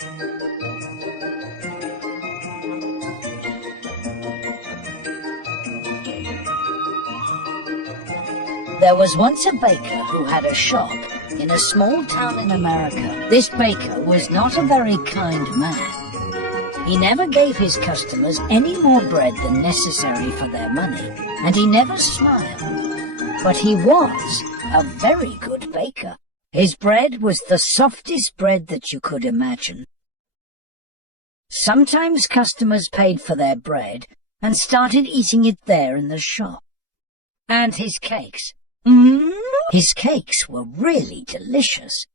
There was once a baker who had a shop in a small town in America. This baker was not a very kind man. He never gave his customers any more bread than necessary for their money, and he never smiled. But he was a very good baker. His bread was the softest bread that you could imagine. Sometimes customers paid for their bread and started eating it there in the shop. And his cakes. His cakes were really delicious.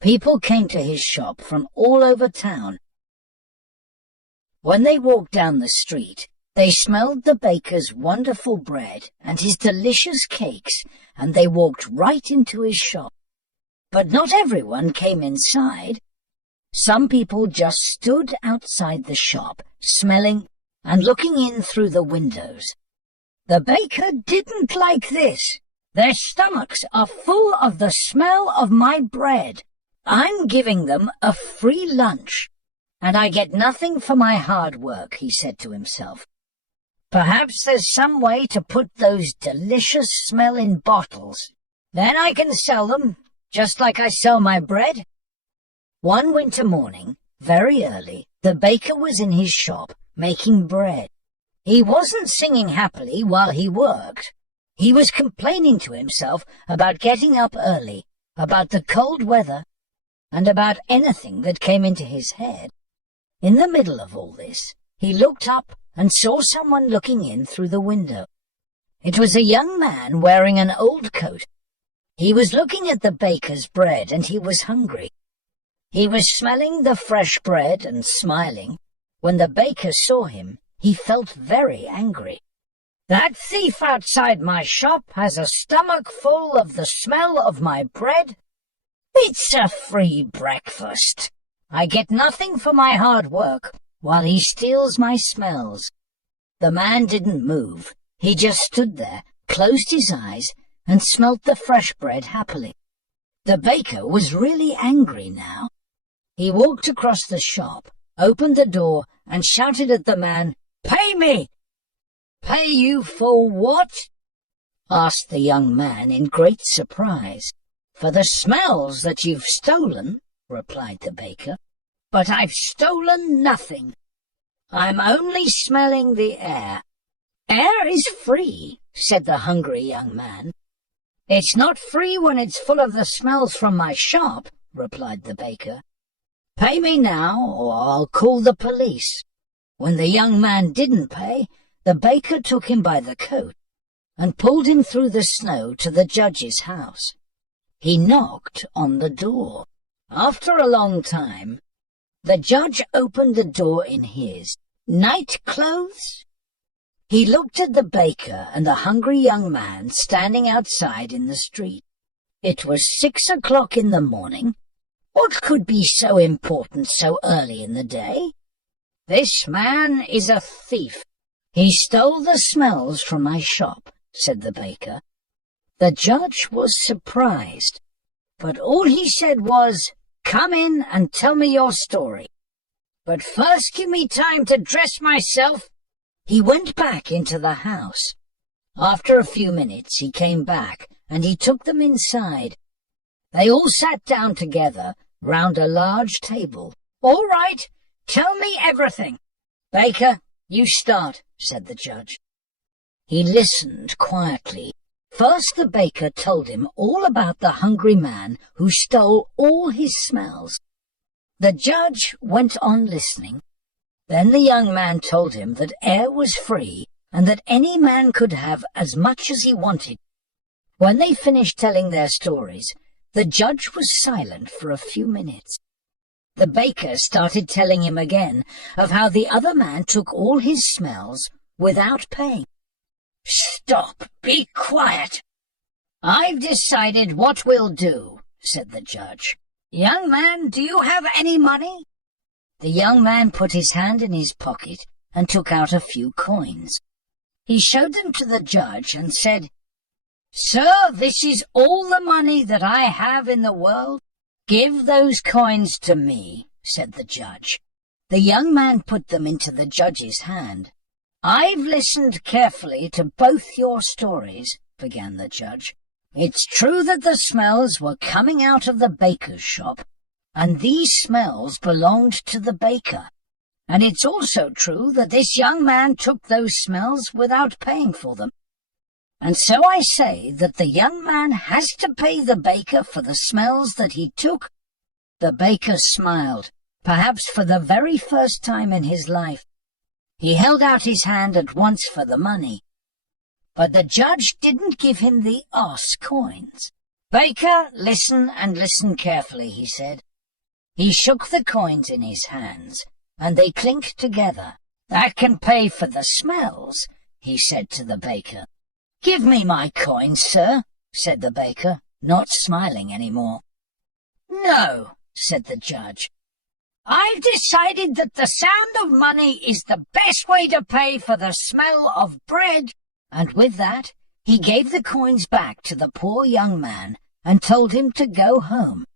People came to his shop from all over town. When they walked down the street, they smelled the baker's wonderful bread and his delicious cakes, and they walked right into his shop. But not everyone came inside. Some people just stood outside the shop, smelling and looking in through the windows. The baker didn't like this. Their stomachs are full of the smell of my bread. I'm giving them a free lunch, and I get nothing for my hard work, he said to himself. Perhaps there's some way to put those delicious smell in bottles. Then I can sell them, just like I sell my bread. One winter morning, very early, the baker was in his shop making bread. He wasn't singing happily while he worked. He was complaining to himself about getting up early, about the cold weather, and about anything that came into his head. In the middle of all this, he looked up and saw someone looking in through the window. It was a young man wearing an old coat. He was looking at the baker's bread, and he was hungry. He was smelling the fresh bread and smiling. When the baker saw him, he felt very angry. That thief outside my shop has a stomach full of the smell of my bread. It's a free breakfast. I get nothing for my hard work while he steals my smells. The man didn't move. He just stood there, closed his eyes, and smelt the fresh bread happily. The baker was really angry now. He walked across the shop, opened the door, and shouted at the man, "Pay me!" "Pay you for what?" asked the young man in great surprise. "For the smells that you've stolen," replied the baker. "But I've stolen nothing. I'm only smelling the air." "Air is free," said the hungry young man. "It's not free when it's full of the smells from my shop," replied the baker. "Pay me now, or I'll call the police." When the young man didn't pay, the baker took him by the coat and pulled him through the snow to the judge's house. He knocked on the door. After a long time, the judge opened the door in his night clothes. He looked at the baker and the hungry young man standing outside in the street. It was 6 o'clock in the morning. What could be so important so early in the day? "This man is a thief. He stole the smells from my shop," said the baker. The judge was surprised, but all he said was, "Come in and tell me your story. But first give me time to dress myself." He went back into the house. After a few minutes he came back, and he took them inside. They all sat down together round a large table. "All right, tell me everything." "Baker, you start," said the judge. He listened quietly. First the baker told him all about the hungry man who stole all his smells. The judge went on listening. Then the young man told him that air was free and that any man could have as much as he wanted. When they finished telling their stories, the judge was silent for a few minutes. The baker started telling him again of how the other man took all his smells without paying. "Stop! Be quiet! I've decided what we'll do," said the judge. "Young man, do you have any money?" The young man put his hand in his pocket and took out a few coins. He showed them to the judge and said, "Sir, this is all the money that I have in the world." "Give those coins to me," said the judge. The young man put them into the judge's hand. "I've listened carefully to both your stories," began the judge. "It's true that the smells were coming out of the baker's shop, and these smells belonged to the baker. And it's also true that this young man took those smells without paying for them. And so I say that the young man has to pay the baker for the smells that he took." The baker smiled, perhaps for the very first time in his life. He held out his hand at once for the money. But the judge didn't give him the ass coins. "Baker, listen and listen carefully," he said. He shook the coins in his hands, and they clinked together. "That can pay for the smells," he said to the baker. "Give me my coins, sir," said the baker, not smiling any more. "No," said the judge. "I've decided that the sound of money is the best way to pay for the smell of bread." And with that, he gave the coins back to the poor young man and told him to go home.